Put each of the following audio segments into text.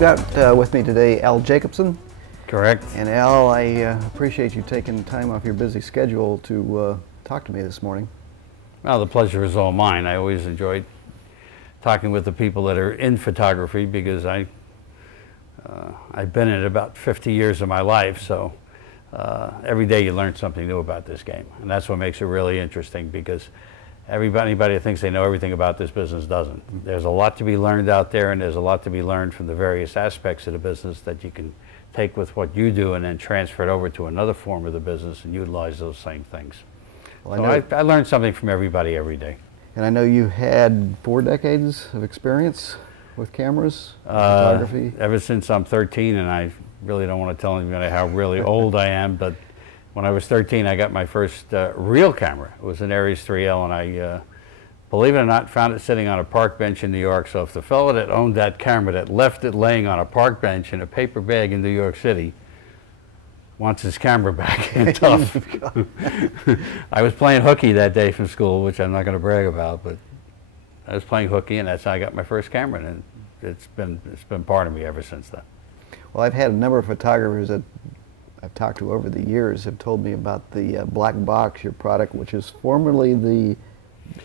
I've got with me today Al Jacobson. Correct. And Al, I appreciate you taking time off your busy schedule to talk to me this morning. Well, the pleasure is all mine. I always enjoyed talking with the people that are in photography because I've been in it about 50 years of my life, so every day you learn something new about this game. And that's what makes it really interesting, because anybody that thinks they know everything about this business doesn't. There's a lot to be learned out there, and there's a lot to be learned from the various aspects of the business that you can take with what you do and then transfer it over to another form of the business and utilize those same things. Well, so I learn something from everybody every day. And I know you had 4 decades of experience with cameras, photography. Ever since I'm 13, and I really don't want to tell anybody how really old I am, but when I was 13, I got my first real camera. It was an Aries 3L, and I, believe it or not, found it sitting on a park bench in New York. So if the fellow that owned that camera that left it laying on a park bench in a paper bag in New York City wants his camera back, and tough. I was playing hooky that day from school, which I'm not going to brag about, but I was playing hooky, and that's how I got my first camera, and it's been part of me ever since then. Well, I've had a number of photographers that I've talked to over the years have told me about the Black Box, your product, which is formerly the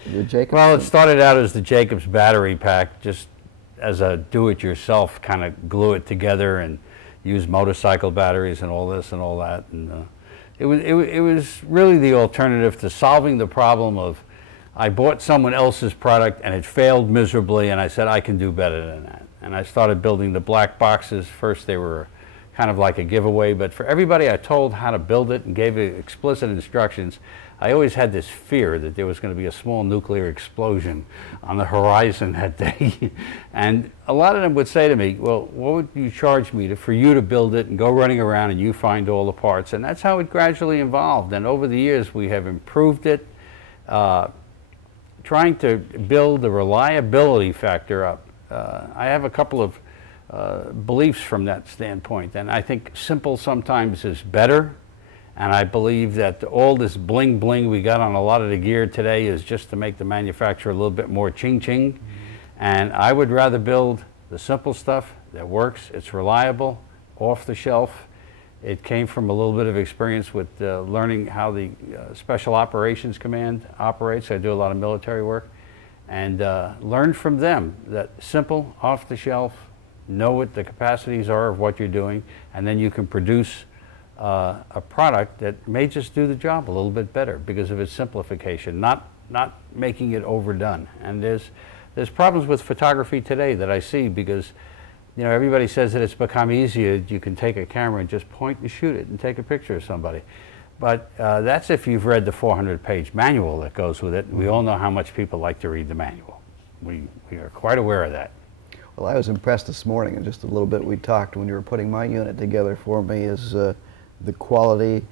Jacobson. Well, it started out as the Jacobs battery pack, just as a do-it-yourself, kind of glue it together and use motorcycle batteries and all this and all that. And it was really the alternative to solving the problem of, I bought someone else's product and it failed miserably, and I said, I can do better than that. And I started building the Black Boxes. First they were kind of like a giveaway, but for everybody I told how to build it and gave it explicit instructions, I always had this fear that there was going to be a small nuclear explosion on the horizon that day. And a lot of them would say to me, well, what would you charge me for you to build it and go running around and you find all the parts? And that's how it gradually evolved. And over the years we have improved it, trying to build the reliability factor up. I have a couple of beliefs from that standpoint, and I think simple sometimes is better, and I believe that all this bling bling we got on a lot of the gear today is just to make the manufacturer a little bit more ching ching. And I would rather build the simple stuff that works, it's reliable, off the shelf. It came from a little bit of experience with learning how the Special Operations Command operates. I do a lot of military work, and learn from them that simple, off the shelf, know what the capacities are of what you're doing, and then you can produce a product that may just do the job a little bit better because of its simplification, not making it overdone. And there's problems with photography today that I see because, you know, everybody says that it's become easier. You can take a camera and just point and shoot it and take a picture of somebody. But that's if you've read the 400-page manual that goes with it. We all know how much people like to read the manual. We are quite aware of that. Well, I was impressed this morning, and just a little bit we talked when you were putting my unit together for me, is the quality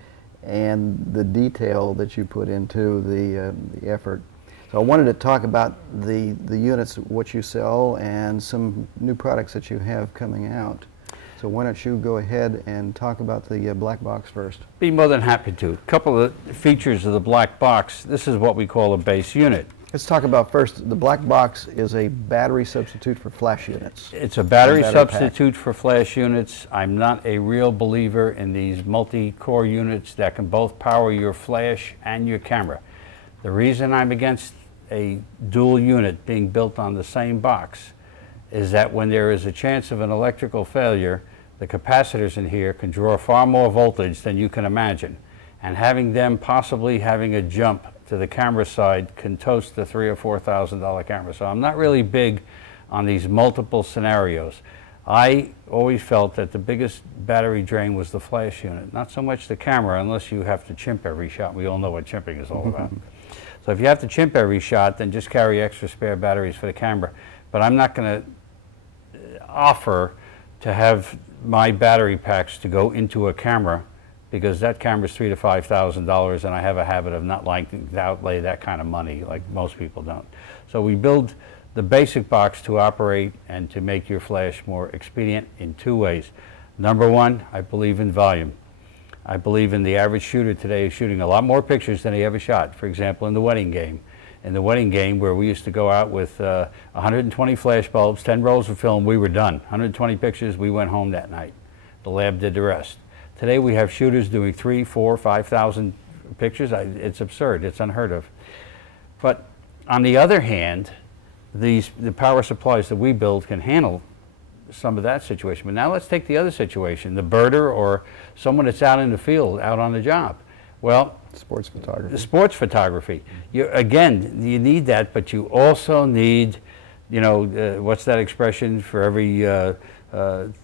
and the detail that you put into the effort. So I wanted to talk about the units, what you sell, and some new products that you have coming out. So why don't you go ahead and talk about the Black Box first? Be more than happy to. A couple of features of the Black Box. This is what we call a base unit. Let's talk about first, the Black Box is a battery substitute for flash units. It's a battery substitute for flash units. I'm not a real believer in these multi-core units that can both power your flash and your camera. The reason I'm against a dual unit being built on the same box is that when there is a chance of an electrical failure, the capacitors in here can draw far more voltage than you can imagine. And having them possibly having a jump to the camera side can toast the $3,000 or $4,000 camera. So I'm not really big on these multiple scenarios. I always felt that the biggest battery drain was the flash unit, not so much the camera, unless you have to chimp every shot. We all know what chimping is all about. So if you have to chimp every shot, then just carry extra spare batteries for the camera. But I'm not going to offer to have my battery packs to go into a camera, because that camera's $3,000 to $5,000, and I have a habit of not liking to outlay that kind of money like most people don't. So we build the basic box to operate and to make your flash more expedient in 2 ways. Number one, I believe in volume. I believe in the average shooter today is shooting a lot more pictures than he ever shot. For example, in the wedding game, in the wedding game where we used to go out with 120 flash bulbs, 10 rolls of film, we were done. 120 pictures, we went home that night. The lab did the rest. Today we have shooters doing 3,000, 4,000, 5,000 pictures. It's absurd, it's unheard of. But on the other hand, the power supplies that we build can handle some of that situation. But now let's take the other situation, the birder or someone that's out in the field, out on the job. Well, sports photography. Sports photography. Again, you need that, but you also need, you know, what's that expression? For every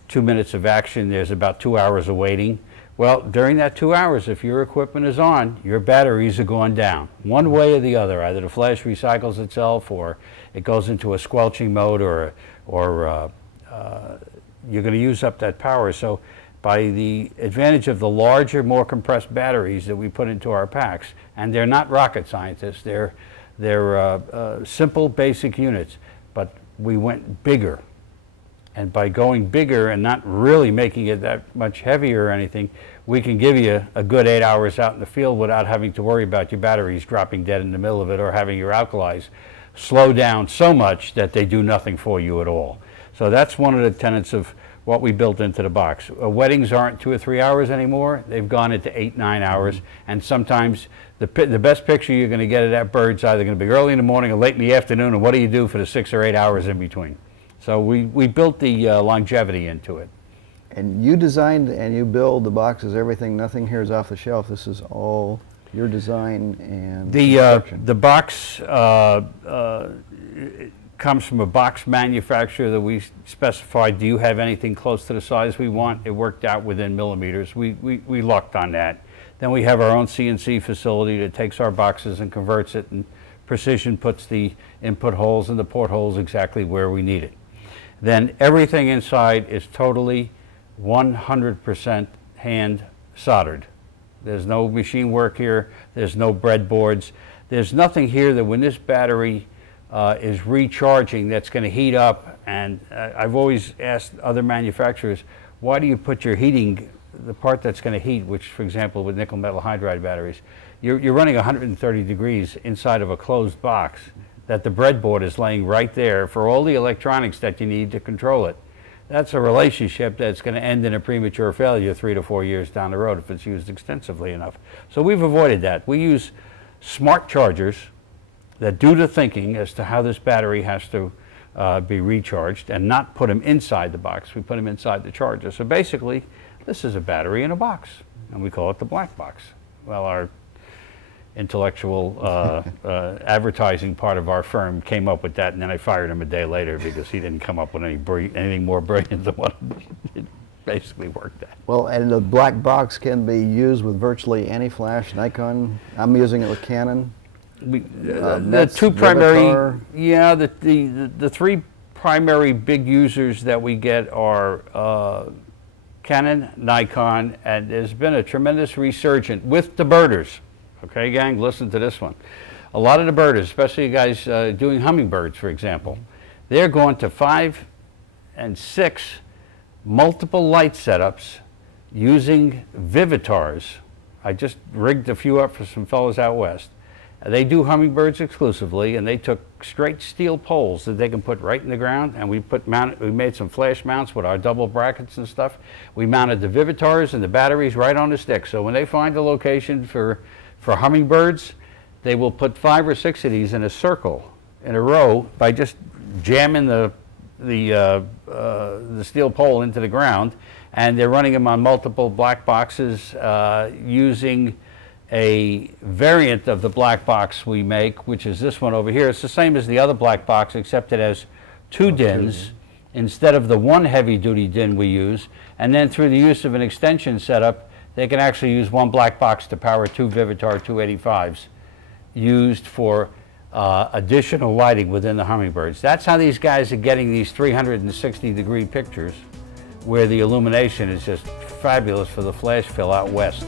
2 minutes of action, there's about 2 hours of waiting. Well, during that 2 hours, if your equipment is on, your batteries are going down, one way or the other. Either the flash recycles itself, or it goes into a squelching mode, or you're going to use up that power. So by the advantage of the larger, more compressed batteries that we put into our packs, and they're not rocket scientists, they're simple, basic units, but we went bigger. And by going bigger and not really making it that much heavier or anything, we can give you a good 8 hours out in the field without having to worry about your batteries dropping dead in the middle of it, or having your alkalis slow down so much that they do nothing for you at all. So that's one of the tenets of what we built into the box. Weddings aren't 2 or 3 hours anymore. They've gone into 8, 9 hours. And sometimes the best picture you're going to get of that bird's either going to be early in the morning or late in the afternoon, and what do you do for the 6 or 8 hours in between? So we built the longevity into it. And you designed and you build the boxes, everything, nothing here is off the shelf. This is all your design and construction. The box comes from a box manufacturer that we specified. Do you have anything close to the size we want? It worked out within millimeters. We lucked on that. Then we have our own CNC facility that takes our boxes and converts it, and Precision puts the input holes and the port holes exactly where we need it. Then everything inside is totally 100% hand soldered. There's no machine work here. There's no breadboards. There's nothing here that when this battery is recharging that's going to heat up. And I've always asked other manufacturers, why do you put your heating, the part that's going to heat, which for example with nickel metal hydride batteries, you're running 130 degrees inside of a closed box that the breadboard is laying right there for all the electronics that you need to control it. That's a relationship that's going to end in a premature failure 3 to 4 years down the road if it's used extensively enough. So we've avoided that. We use smart chargers that do the thinking as to how this battery has to be recharged, and not put them inside the box. We put them inside the charger. So basically, this is a battery in a box, and we call it the Black Box. Well, our intellectual advertising part of our firm came up with that, and then I fired him a day later because he didn't come up with anything more brilliant than what it basically worked at. Well, and the Black Box can be used with virtually any flash. Nikon, I'm using it with Canon. The two primary, yeah, the three primary big users that we get are Canon, Nikon, and there's been a tremendous resurgence with the birders. Okay, gang, listen to this one. A lot of the birders, especially guys doing hummingbirds, for example, they're going to 5 and 6 multiple light setups using Vivitars. I just rigged a few up for some fellows out west. They do hummingbirds exclusively, and they took straight steel poles that they can put right in the ground, and we made some flash mounts with our double brackets and stuff. We mounted the Vivitars and the batteries right on the stick, so when they find a location for hummingbirds, they will put 5 or 6 of these in a circle, in a row, by just jamming the steel pole into the ground, and they're running them on multiple black boxes using a variant of the black box we make, which is this one over here. It's the same as the other black box, except it has 2 DINs instead of the 1 heavy-duty DIN we use, and then through the use of an extension setup, they can actually use 1 black box to power 2 Vivitar 285s used for additional lighting within the hummingbirds. That's how these guys are getting these 360-degree pictures where the illumination is just fabulous for the flash fill out west.